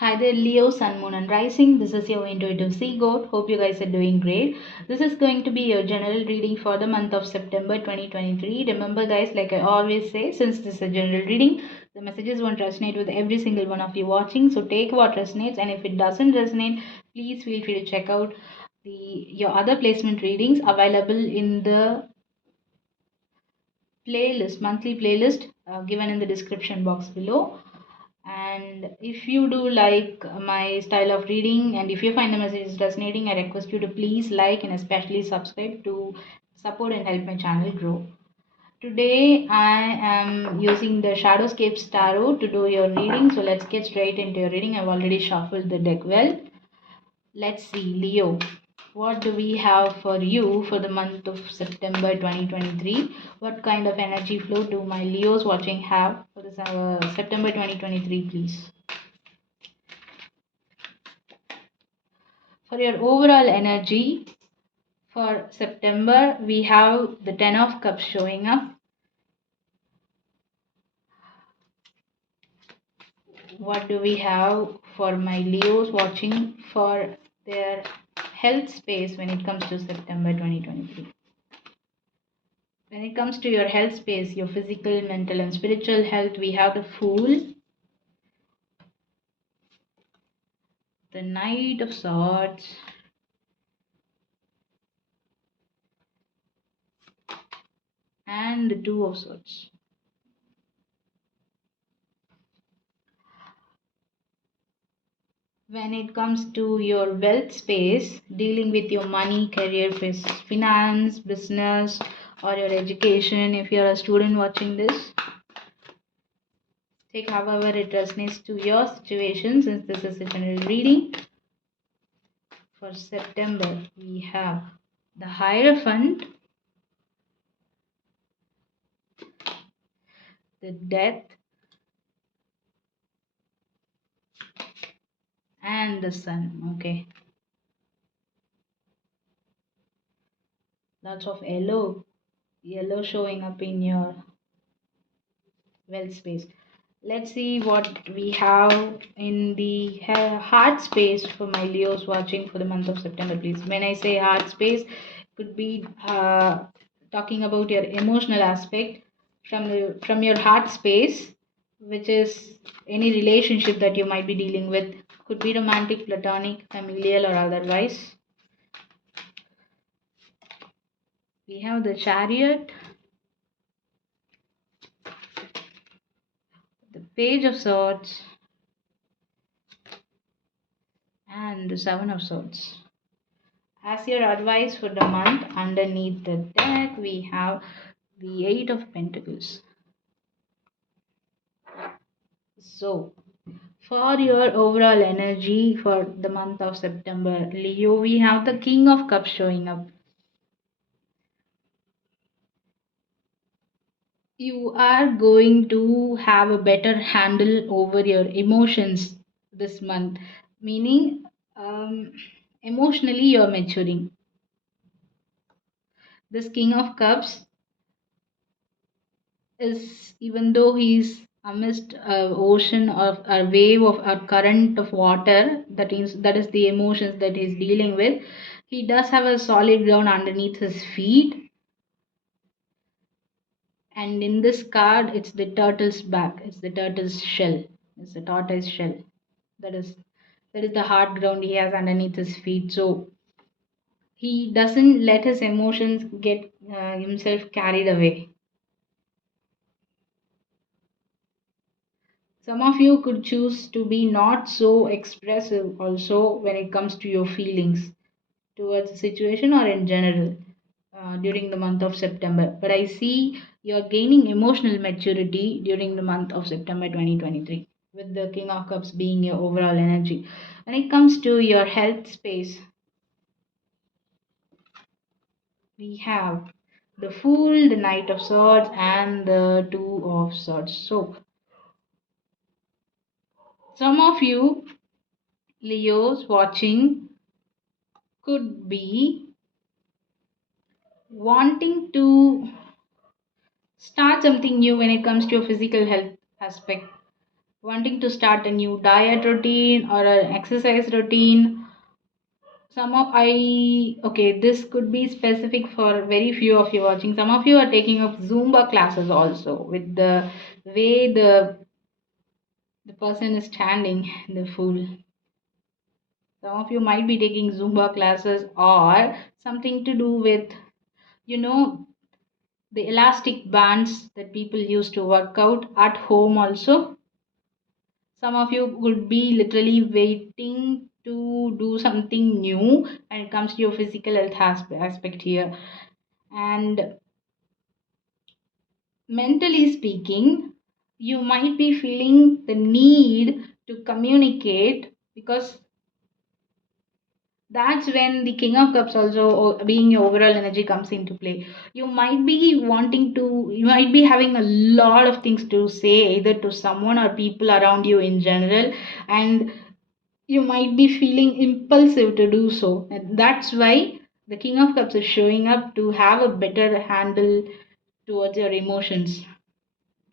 Hi there, Leo, Sun, Moon, and Rising. This is your intuitive sea goat. Hope you guys are doing great. This is going to be your general reading for the month of September 2023. Remember, guys, like I always say, since this is a general reading, the messages won't resonate with every single one of you watching. So take what resonates, and if it doesn't resonate, please feel free to check out your other placement readings available in the monthly playlist given in the description box below. And if you do like my style of reading and if you find the message resonating, I request you to please like and especially subscribe to support and help my channel grow. Today I am using the Shadowscapes Tarot to do your reading. So let's get straight into your reading. I've already shuffled the deck well. Let's see, Leo. What do we have for you for the month of September 2023? What kind of energy flow do my Leos watching have for this September 2023, please? For your overall energy for September, we have the Ten of Cups showing up. What do we have for my Leos watching for their health space when it comes to September 2023? When it comes to your health space, your physical, mental, and spiritual health, we have the Fool, the Knight of Swords, and the Two of Swords. When it comes to your wealth space, dealing with your money, career, finance, business, or your education, if you're a student watching this, take however it resonates to your situation, since this is a general reading. For September, we have the Hierophant, the Death, and the Sun. Okay, lots of yellow showing up in your wealth space. Let's see what we have in the heart space for my Leos watching for the month of September, please. When I say heart space, could be talking about your emotional aspect from your heart space, which is any relationship that you might be dealing with. Could be romantic, platonic, familial, or otherwise. We have the Chariot, the Page of Swords, and the Seven of Swords. As your advice for the month, underneath the deck, we have the Eight of Pentacles. So, for your overall energy for the month of September, Leo, we have the King of Cups showing up. You are going to have a better handle over your emotions this month, meaning emotionally you're maturing. This King of Cups is, even though he's amidst a ocean of a wave of a current of water, that is the emotions that he's dealing with, he does have a solid ground underneath his feet. And in this card, it's the turtle's back, it's the turtle's shell, it's the tortoise shell. That is the hard ground he has underneath his feet. So he doesn't let his emotions get himself carried away. Some of you could choose to be not so expressive also when it comes to your feelings towards the situation or in general during the month of September. But I see you're gaining emotional maturity during the month of September 2023, with the King of Cups being your overall energy. When it comes to your health space, we have the Fool, the Knight of Swords, and the Two of Swords. So, some of you Leos watching could be wanting to start something new when it comes to your physical health aspect. wanting to start a new diet routine or an exercise routine. Some of I Okay, this could be specific for very few of you watching. Some of you are taking up Zumba classes also with the way the person is standing in the pool. Some of you might be taking Zumba classes or something to do with, you know, the elastic bands that people use to work out at home also. Some of you would be literally waiting to do something new when it comes to your physical health aspect here. And mentally speaking, you might be feeling the need to communicate, because that's when the king of cups also, being your overall energy, comes into play. You might be having a lot of things to say either to someone or people around you in general, and you might be feeling impulsive to do so, and that's why the king of cups is showing up to have a better handle towards your emotions.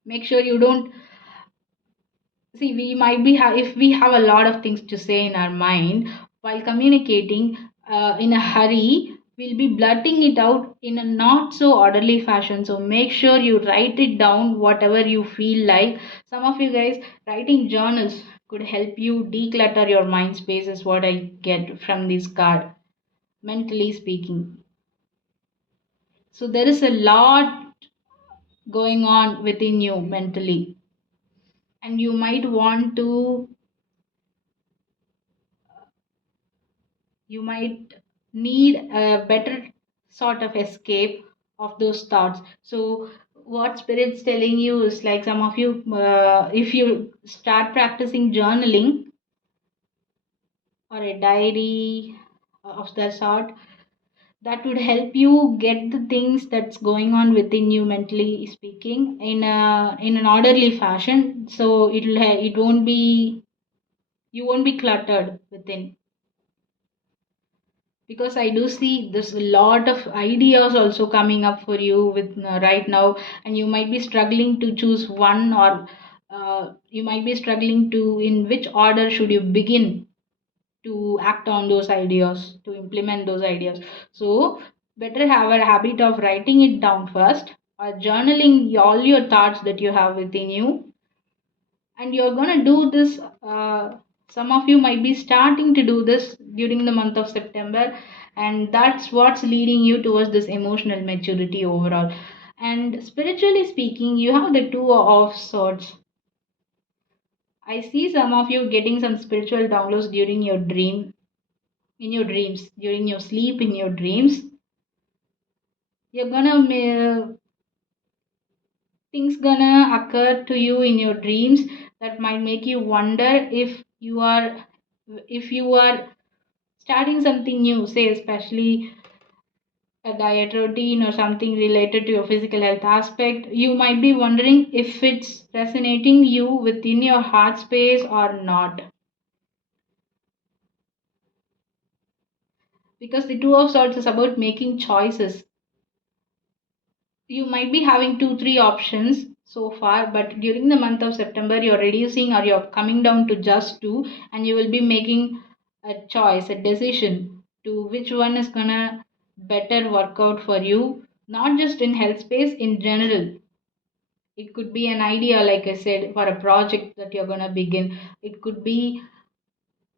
Make sure you don't see, we might be if we have a lot of things to say in our mind while communicating, in a hurry, we'll be blurting it out in a not so orderly fashion. So make sure you write it down whatever you feel like. Some of you guys, writing journals could help you declutter your mind space, is what I get from this card, mentally speaking. So there is a lot going on within you mentally, and you might want to, you might need a better sort of escape of those thoughts. So what spirit's telling you is, like, some of you, if you start practicing journaling or a diary of that sort, that would help you get the things that's going on within you, mentally speaking, in an orderly fashion. So it won't be, you won't be cluttered within, because I do see there's a lot of ideas also coming up for you with, right now, and you might be struggling to choose one, or you might be struggling to, in which order should you begin to act on those ideas, to implement those ideas. So better have a habit of writing it down first, or journaling all your thoughts that you have within you, and you're going to do this. Some of you might be starting to do this during the month of September, and that's what's leading you towards this emotional maturity overall. And spiritually speaking, you have the two of swords. I see some of you getting some spiritual downloads during your dream, in your dreams, during your sleep, in your dreams. You're gonna things gonna occur to you in your dreams that might make you wonder if you are starting something new, say especially a diet routine or something related to your physical health aspect. You might be wondering if it's resonating you within your heart space or not, because the two of swords is about making choices. You might be having two, three options so far, but during the month of September, you're reducing or you're coming down to just two, and you will be making a choice, a decision to which one is gonna better work out for you, not just in health space, in general. It could be an idea, like I said, for a project that you're gonna begin. It could be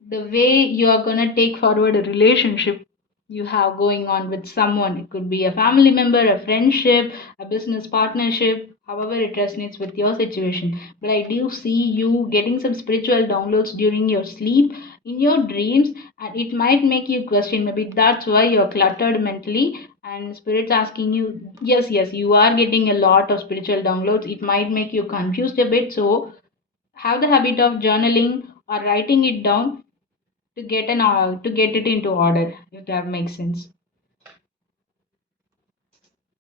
the way you are going to take forward a relationship you have going on with someone. It could be a family member, a friendship, a business partnership, however it resonates with your situation. But I do see you getting some spiritual downloads during your sleep, in your dreams, and it might make you question, maybe that's why you're cluttered mentally. And spirit's asking you, yes, yes, you are getting a lot of spiritual downloads. It might make you confused a bit, so have the habit of journaling or writing it down to get it into order, if that makes sense.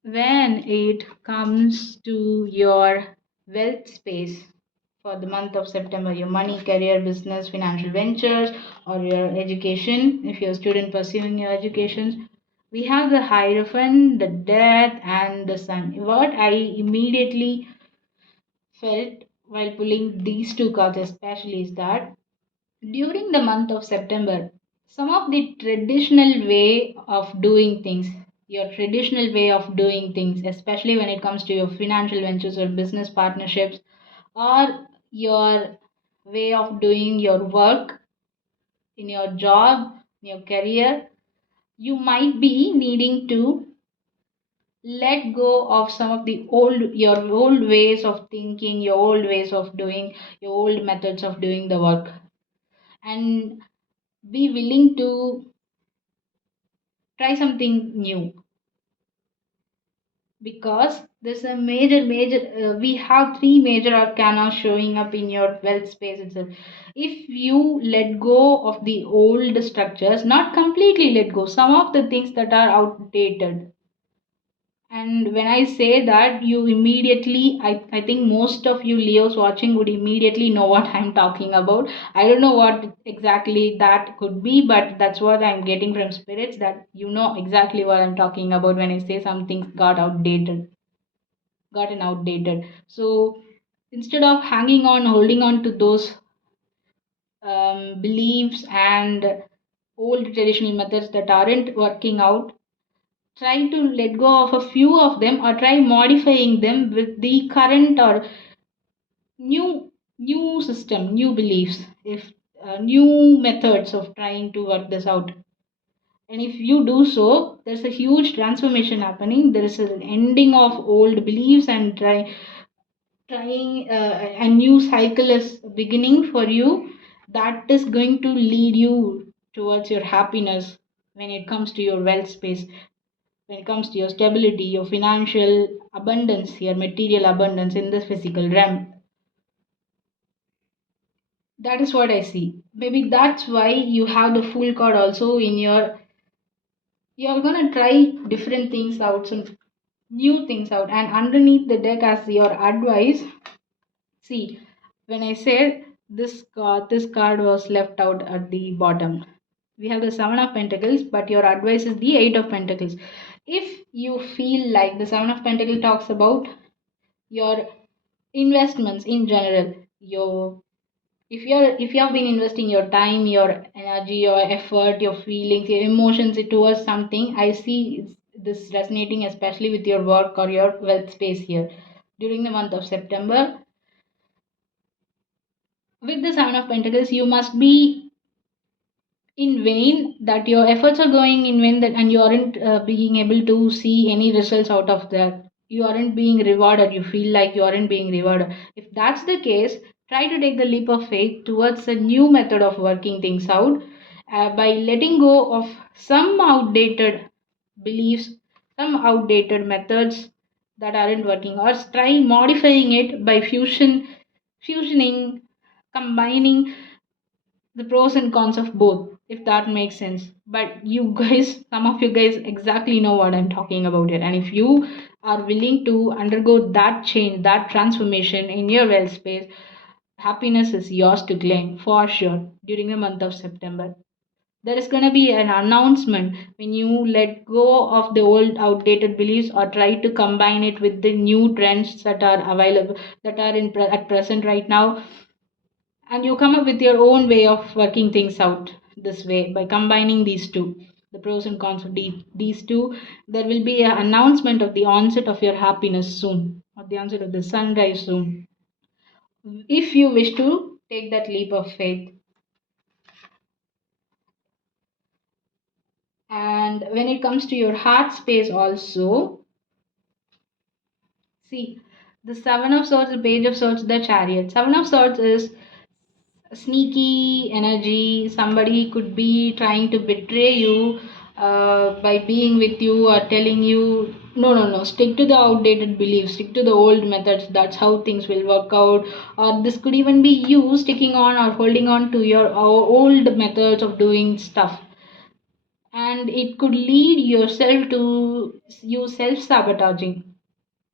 When it comes to your wealth space for the month of September, your money, career, business, financial ventures, or your education, if you're a student pursuing your education, we have the Hierophant, the Death, and the Sun. What I immediately felt while pulling these two cards especially is that during the month of September, some of the traditional way of doing things, your traditional way of doing things, especially when it comes to your financial ventures or business partnerships, or your way of doing your work in your job, in your career, you might be needing to let go of some of the old ways of thinking, your old ways of doing, your old methods of doing the work, and be willing to try something new, because there's a major we have three major arcana showing up in your wealth space itself. If you let go of the old structures, not completely let go, some of the things that are outdated. And when I say that, you immediately, I think most of you Leos watching would immediately know what I'm talking about. I don't know what exactly that could be, but that's what I'm getting from spirits, that you know exactly what I'm talking about when I say something gotten outdated. So instead of hanging on, holding on to those beliefs and old traditional methods that aren't working out, try to let go of a few of them or try modifying them with the current or new system, new beliefs, if new methods of trying to work this out. And if you do so, there's a huge transformation happening. There is an ending of old beliefs and trying a new cycle is beginning for you, that is going to lead you towards your happiness when it comes to your wealth space, when it comes to your stability, your financial abundance, your material abundance in this physical realm. That is what I see. Maybe that's why you have the full card also in your. You're gonna try different things out, some new things out, and underneath the deck as your advice. See, when I said this card was left out at the bottom. We have the Seven of Pentacles, but your advice is the Eight of Pentacles. If you feel like the Seven of Pentacles talks about your investments in general, your if you have been investing your time, your energy, your effort, your feelings, your emotions towards something, I see this resonating especially with your work or your wealth space here during the month of September. With the Seven of Pentacles, you must be in vain, that your efforts are going in vain, that and you aren't being able to see any results out of that, you aren't being rewarded, you feel like you aren't being rewarded. If that's the case, try to take the leap of faith towards a new method of working things out, by letting go of some outdated beliefs, some outdated methods that aren't working, or try modifying it by fusioning, combining the pros and cons of both, if that makes sense. But you guys, some of you guys exactly know what I'm talking about here. And if you are willing to undergo that change, that transformation in your wealth space, happiness is yours to claim for sure during the month of September. There is going to be an announcement when you let go of the old outdated beliefs or try to combine it with the new trends that are available, that are at present right now, and you come up with your own way of working things out this way by combining these two, the pros and cons of these two. There will be an announcement of the onset of your happiness soon, or the onset of the sunrise soon, if you wish to take that leap of faith. And when it comes to your heart space also, see, the Seven of Swords, the Page of Swords, the Chariot. Seven of Swords is sneaky energy. Somebody could be trying to betray you by being with you or telling you, no, no, no, stick to the outdated beliefs, stick to the old methods, that's how things will work out. Or this could even be you sticking on or holding on to your old methods of doing stuff, and it could lead yourself to you self sabotaging.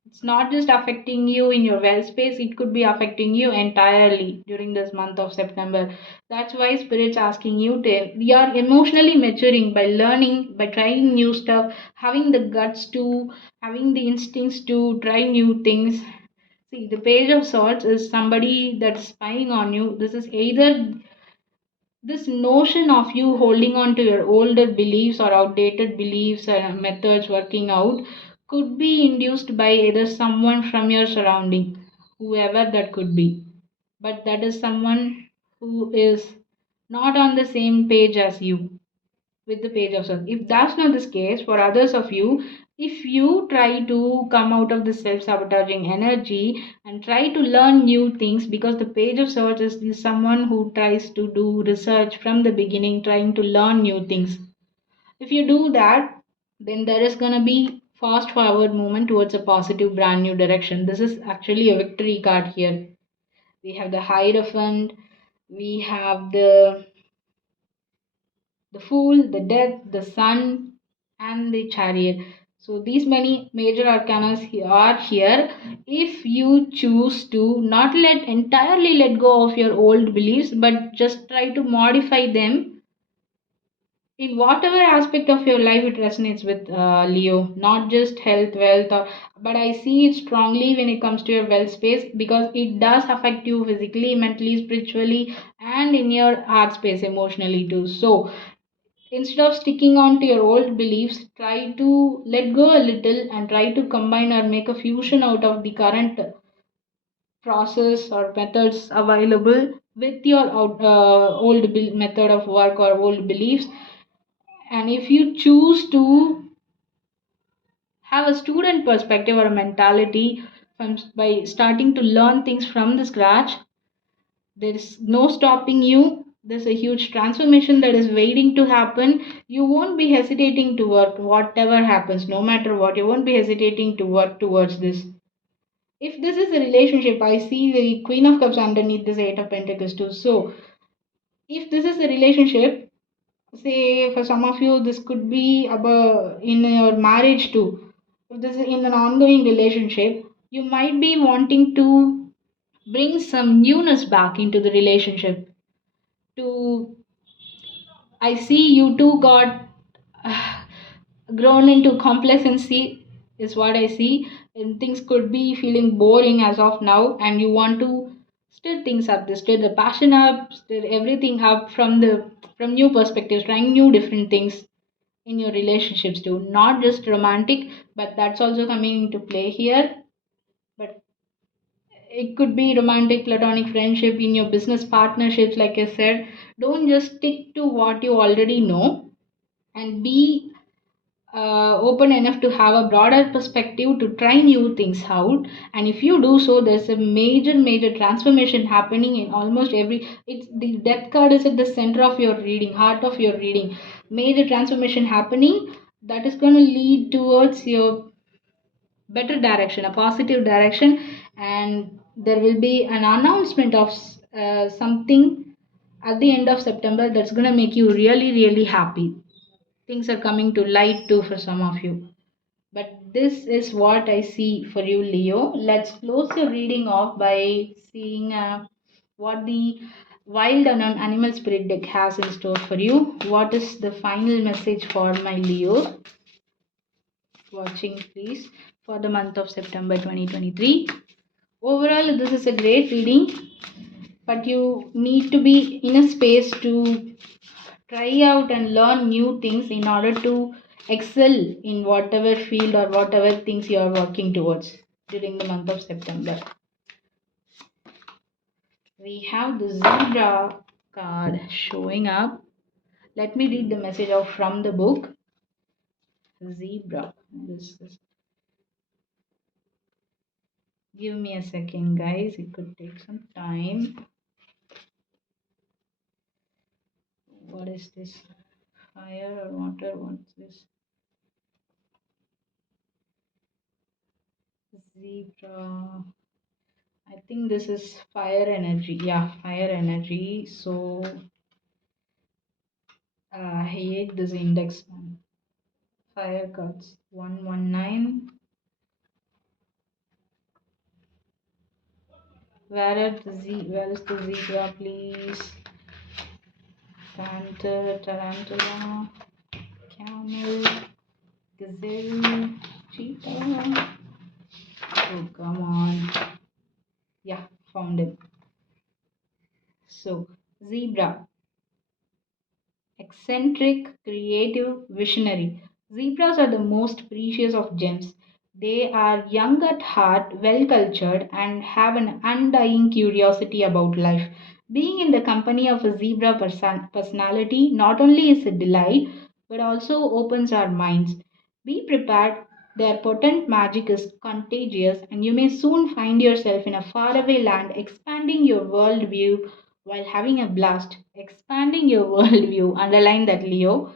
It's not just affecting you in your well space, it could be affecting you entirely during this month of September. That's why Spirit's asking you to, you're emotionally maturing by learning, by trying new stuff, having the guts to, having the instincts to try new things. See, the Page of Swords is somebody that's spying on you. This is either this notion of you holding on to your older beliefs or outdated beliefs and methods working out could be induced by either someone from your surrounding, whoever that could be. But that is someone who is not on the same page as you with the Page of Swords. If that's not the case for others of you, if you try to come out of the self-sabotaging energy and try to learn new things, because the Page of Swords is someone who tries to do research from the beginning, trying to learn new things. If you do that, then there is gonna be fast forward movement towards a positive brand new direction. This is actually a victory card here. We have the Hierophant, we have the Fool, the Death, the Sun, and the Chariot. So these many major arcana are here. If you choose to not entirely let go of your old beliefs, but just try to modify them in whatever aspect of your life it resonates with, Leo, not just health, wealth, but I see it strongly when it comes to your wealth space, because it does affect you physically, mentally, spiritually, and in your heart space emotionally too. So instead of sticking on to your old beliefs, try to let go a little and try to combine or make a fusion out of the current process or methods available with your method of work or old beliefs. And if you choose to have a student perspective or a mentality by starting to learn things from the scratch, there is no stopping you. There's a huge transformation that is waiting to happen. You won't be hesitating to work, whatever happens, no matter what. You won't be hesitating to work towards this. If this is a relationship, I see the Queen of Cups underneath this Eight of Pentacles too. So, if this is a relationship, say for some of you, this could be about in your marriage too. If this is in an ongoing relationship, you might be wanting to bring some newness back into the relationship to I see you two got grown into complacency is what I see, and things could be feeling boring as of now, and you want to stir things up, stir the passion up, stir everything up from new perspectives, trying new different things in your relationships too. Not just romantic, but that's also coming into play here. But it could be romantic, platonic friendship in your business partnerships, like I said. Don't just stick to what you already know and be open enough to have a broader perspective to try new things out. And if you do so, there's a major transformation happening in almost every. It's the death card is at the center of your reading, heart of your reading. Major transformation happening that is going to lead towards your better direction, a positive direction, and there will be an announcement of something at the end of September that's going to make you really happy. Things are coming to light too for some of you. But this is what I see for you, Leo. Let's close your reading off by seeing what the Wild Unknown Animal Spirit deck has in store for you. What is the final message for my Leo? Watching, please, for the month of September 2023. Overall, this is a great reading, but you need to be in a space to try out and learn new things in order to excel in whatever field or whatever things you are working towards during the month of September. We have the Zebra card showing up. Let me read the message out from the book. Zebra. This is. Give me a second, guys. It could take some time. What is this? Fire or water? What's this? Zebra. I think this is fire energy. Yeah, fire energy. So I hate this index one. Fire cards 119. Where is the zebra, please? Panther, tarantula, camel, gazelle, cheetah. Oh, come on. Yeah, found him. So, zebra, eccentric, creative, visionary. Zebras are the most precious of gems. They are young at heart, well cultured, and have an undying curiosity about life. Being in the company of a zebra personality not only is a delight, but also opens our minds. Be prepared, their potent magic is contagious, and you may soon find yourself in a faraway land, expanding your worldview while having a blast. Expanding your worldview, underline that, Leo,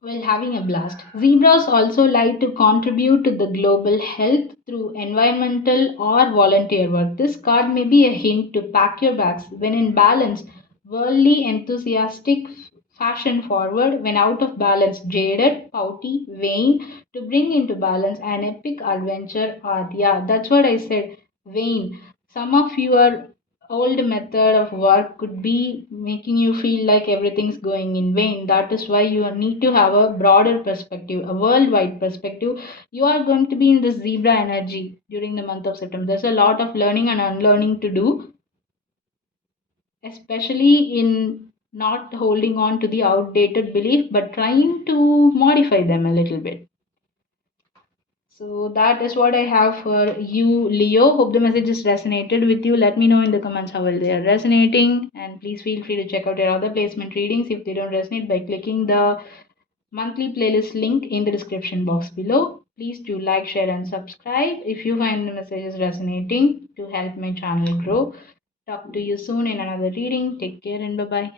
while having a blast. Zebras also like to contribute to the global health through environmental or volunteer work. This card may be a hint to pack your bags when in balance, worldly, enthusiastic, fashion forward, when out of balance, jaded, pouty, vain, to bring into balance an epic adventure art. Yeah, that's what I said. Vain. Some of your old method of work could be making you feel like everything's going in vain. That is why you need to have a broader perspective, a worldwide perspective. You are going to be in this zebra energy during the month of September. There's a lot of learning and unlearning to do, especially in not holding on to the outdated belief but trying to modify them a little bit. So that is what I have for you, Leo. Hope the messages resonated with you. Let me know in the comments how well they are resonating. And please feel free to check out your other placement readings if they don't resonate by clicking the monthly playlist link in the description box below. Please do like, share, and subscribe if you find the messages resonating to help my channel grow. Talk to you soon in another reading. Take care and bye bye.